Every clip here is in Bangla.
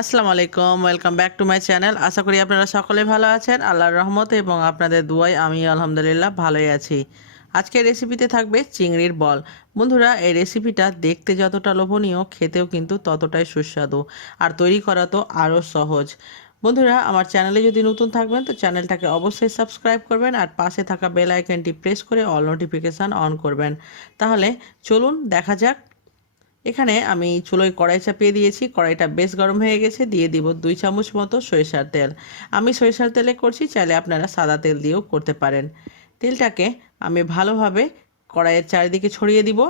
আসসালামু আলাইকুম, welcome back to my channel. আশা করি আপনারা সকলে ভালো আছেন আল্লাহর রহমতে এবং আপনাদের দুয়ায় আমি আলহামদুলিল্লাহ ভালোই আছি। আজকের রেসিপিতে থাকবে চিংড়ির বল। বন্ধুরা, এই রেসিপিটা দেখতে যতটা লোভনীয়, খেতেও কিন্তু ততটাই সুস্বাদু, আর তৈরি করা তো আরও সহজ। বন্ধুরা, আমার চ্যানেলে যদি নতুন থাকবেন তো চ্যানেলটাকে অবশ্যই সাবস্ক্রাইব করবেন আর পাশে থাকা বেল আইকনটি প্রেস করে অল নোটিফিকেশান অন করবেন। তাহলে চলুন দেখা যাক। এখানে আমি চুলোয় কড়াই চাপিয়ে দিয়েছি, কড়াইটা বেশ গরম হয়ে গেছে। দিয়ে দিব 2 চামচ মতো সরিষার তেল। আমি সরিষার তেলে করছি, চাইলে আপনারা সাদা তেল দিয়েও করতে পারেন। তেলটাকে আমি ভালোভাবে কড়াইয়ের চারিদিকে ছড়িয়ে দিব।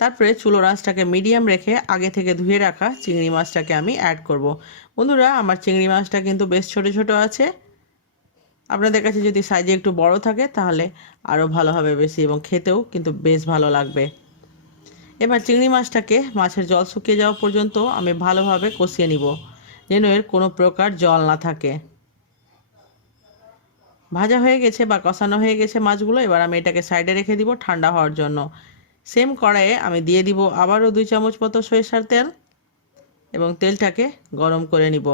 তারপরে চুলোর আঁচটাকে মিডিয়াম রেখে আগে থেকে ধুয়ে রাখা চিংড়ি মাছটাকে আমি অ্যাড করব। বন্ধুরা, আমার চিংড়ি মাছটা কিন্তু বেশ ছোট ছোট আছে। আপনাদের কাছে যদি সাইজে একটু বড় থাকে তাহলে আরও ভালো হবে বেশি, এবং খেতেও কিন্তু বেশ ভালো লাগবে। এবার চিংড়ি মাছটাকে মাছের জল শুকিয়ে যাওয়া পর্যন্ত আমি ভালোভাবে কষিয়ে নিব, যেন এর কোনো প্রকার জল না থাকে। ভাজা হয়ে গেছে বা কষানো হয়ে গেছে মাছগুলো। এবার আমি এটাকে সাইডে রেখে দিব ঠান্ডা হওয়ার জন্য। সেম কড়াইয়ে আমি দিয়ে দিব আবারও 2 চামচ মতো সরিষার তেল, এবং তেলটাকে গরম করে নিব।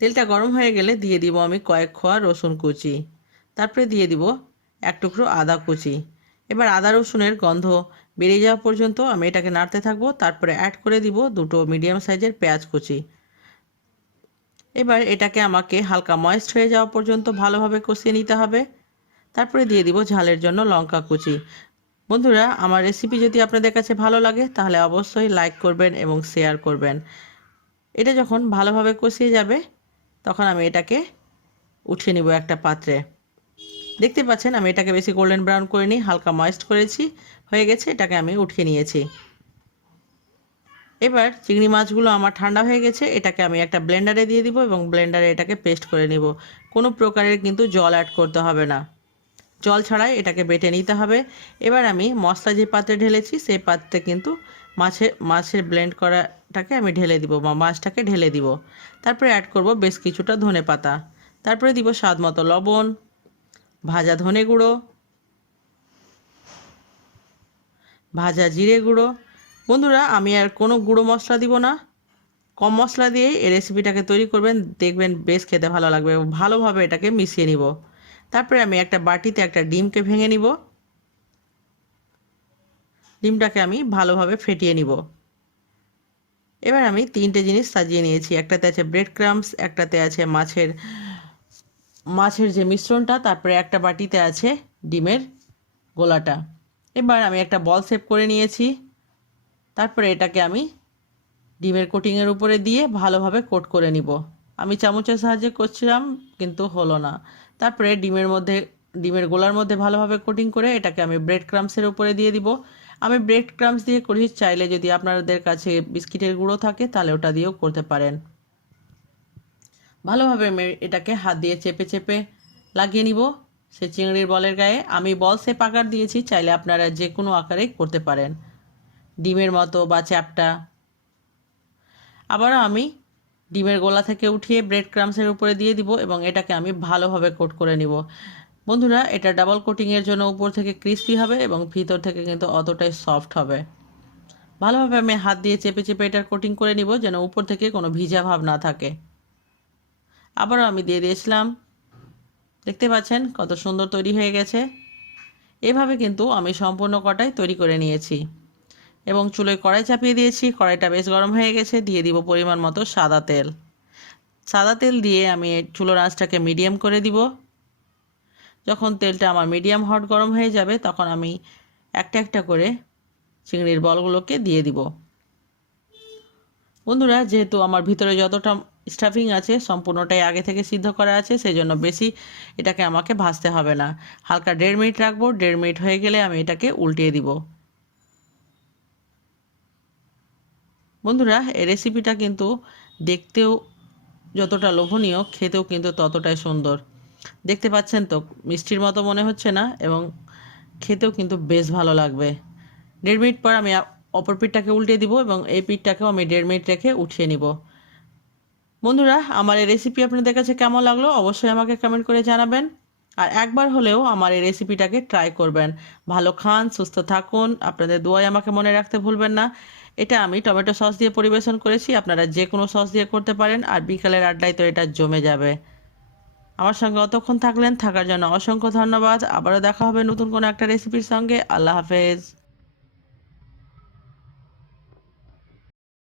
তেলটা গরম হয়ে গেলে দিয়ে দিব আমি কয়েক কোয়া রসুন কুচি। তারপরে দিয়ে দিব এক টুকরো আদা কুচি। এবার আদা রসুনের গন্ধ বেরিয়ে যাওয়া পর্যন্ত আমি এটাকে নাড়তে থাকবো। তারপরে অ্যাড করে দিব 2টো মিডিয়াম সাইজের পেঁয়াজ কুচি। এবার এটাকে আমাকে হালকা ময়েস্ট হয়ে যাওয়া পর্যন্ত ভালোভাবে কষিয়ে নিতে হবে। তারপরে দিয়ে দিব ঝালের জন্য লঙ্কা কুচি। বন্ধুরা, আমার রেসিপি যদি আপনাদের কাছে ভালো লাগে তাহলে অবশ্যই লাইক করবেন এবং শেয়ার করবেন। এটা যখন ভালোভাবে কষিয়ে যাবে তখন আমি এটাকে উঠিয়ে নিব একটা পাত্রে। দেখতে পাচ্ছেন আমি এটাকে বেশি গোল্ডেন ব্রাউন করিনি, হালকা ময়েস্ট করেছি। হয়ে গেছে, এটাকে আমি উঠিয়ে নিয়েছি। এবার চিংড়ি মাছগুলো আমার ঠান্ডা হয়ে গেছে, এটাকে আমি একটা ব্লেন্ডারে দিয়ে দিব এবং ব্লেন্ডারে এটাকে পেস্ট করে নিব। কোনো প্রকারের কিন্তু জল অ্যাড করতে হবে না, জল ছাড়াই এটাকে বেটে নিতে হবে। এবার আমি মশলা যে পাত্রে ঢেলেছি সেই পাত্রে কিন্তু মাছের ব্লেন্ড করাটাকে আমি ঢেলে দিব বা মাছটাকে ঢেলে দিব। তারপরে অ্যাড করব বেশ কিছুটা ধনেপাতা। তারপরে দিব স্বাদ মতো লবণ, ভাজা ধনে গুঁড়ো, ভাজা জিরে গুঁড়ো। বন্ধুরা, আমি আর কোনো গুঁড়ো মশলা দিব না, কম মশলা দিয়েই এই রেসিপিটাকে তৈরি করবেন, দেখবেন বেশ খেতে ভালো লাগবে। ভালোভাবে এটাকে মিশিয়ে নিব। তারপরে আমি একটা বাটিতে একটা ডিমকে ভেঙে নিব। ডিমটাকে আমি ভালোভাবে ফেটিয়ে নিব। এবার আমি 3টে জিনিস সাজিয়ে নিয়েছি। একটাতে আছে ব্রেড ক্রাম্বস, একটাতে আছে মাছের যে মিশ্রণটা, তারপরে একটা বাটিতে আছে ডিমের গোলাটা। এবার আমি একটা বল শেপ করে নিয়েছি। তারপরে এটাকে আমি ডিমের কোটিংয়ের উপরে দিয়ে ভালোভাবে কোট করে নিব। আমি চামচের সাহায্যে করছিলাম কিন্তু হলো না। তারপরে ডিমের গোলার মধ্যে ভালোভাবে কোটিং করে এটাকে আমি ব্রেড ক্রাম্বসের উপরে দিয়ে দিব। আমি ব্রেড ক্রাম্বস দিয়ে করি, চাইলে যদি আপনাদের কাছে বিস্কিটের গুঁড়ো থাকে তাহলে ওটা দিয়েও করতে পারেন। ভালোভাবে আমি এটাকে হাত দিয়ে চেপে চেপে লাগিয়ে নিব সে চিংড়ির বলের গায়ে। আমি বল শেপ আকার দিয়েছি, চাইলে আপনারা যে কোনো আকারে করতে পারেন, ডিমের মতো বা চ্যাপ্টা। আবারও আমি ডিমের গোলা থেকে উঠিয়ে ব্রেড ক্রাম্বসের উপরে দিয়ে দিব এবং এটাকে আমি ভালোভাবে কোট করে নিব। বন্ধুরা, এটা ডাবল কোটিংয়ের জন্য উপর থেকে ক্রিস্পি হবে এবং ভিতর থেকে কিন্তু অতটাই সফট হবে। ভালোভাবে আমি হাত দিয়ে চেপে চেপে এটার কোটিং করে নিব, যেন উপর থেকে কোনো ভিজা ভাব না থাকে। আবারও আমি দিয়ে দিয়েছিলাম। দেখতে পাচ্ছেন কত সুন্দর তৈরি হয়ে গেছে। এভাবে কিন্তু আমি সম্পূর্ণ কটাই তৈরি করে নিয়েছি এবং চুলোয় কড়াই চাপিয়ে দিয়েছি। কড়াইটা বেশ গরম হয়ে গেছে। দিয়ে দিব পরিমাণ মতো সাদা তেল। সাদা তেল দিয়ে আমি চুলোর আঁচটাকে মিডিয়াম করে দিব। যখন তেলটা আমার মিডিয়াম হট গরম হয়ে যাবে তখন আমি একটা একটা করে চিংড়ির বলগুলোকে দিয়ে দিব। বন্ধুরা, যেহেতু আমার ভিতরে যতটা স্টাফিং আছে সম্পূর্ণটাই আগে থেকে সিদ্ধ করা আছে, সেই জন্য বেশি এটাকে আমাকে ভাজতে হবে না। হালকা 1.5 মিনিট রাখবো। 1.5 মিনিট হয়ে গেলে আমি এটাকে উল্টিয়ে দিব। বন্ধুরা, এই রেসিপিটা কিন্তু দেখতেও যতটা লোভনীয়, খেতেও কিন্তু ততটাই সুন্দর। দেখতে পাচ্ছেন তো, মিষ্টির মতো মনে হচ্ছে না, এবং খেতেও কিন্তু বেশ ভালো লাগবে। 1.5 মিনিট পর আমি অপর পিঠটাকে উল্টে দিব এবং এই পিঠটাকেও আমি 1.5 মিনিট রেখে উঠিয়ে নিব। বন্ধুরা, আমার এই রেসিপি আপনাদের কাছে কেমন লাগলো অবশ্যই আমাকে কমেন্ট করে জানাবেন। আর একবার হলেও আমার এই রেসিপিটাকে ট্রাই করবেন। ভালো খান, সুস্থ থাকুন, আপনাদের দোয়াই আমাকে মনে রাখতে ভুলবেন না। এটা আমি টমেটো সস দিয়ে পরিবেশন করেছি, আপনারা যে কোনো সস দিয়ে করতে পারেন, আর বিকালের আড্ডায় তো এটা জমে যাবে। আমার সঙ্গে অতক্ষণ থাকার জন্য অসংখ্য ধন্যবাদ। আবারও দেখা হবে নতুন কোনো একটা রেসিপির সঙ্গে। আল্লাহ হাফেজ।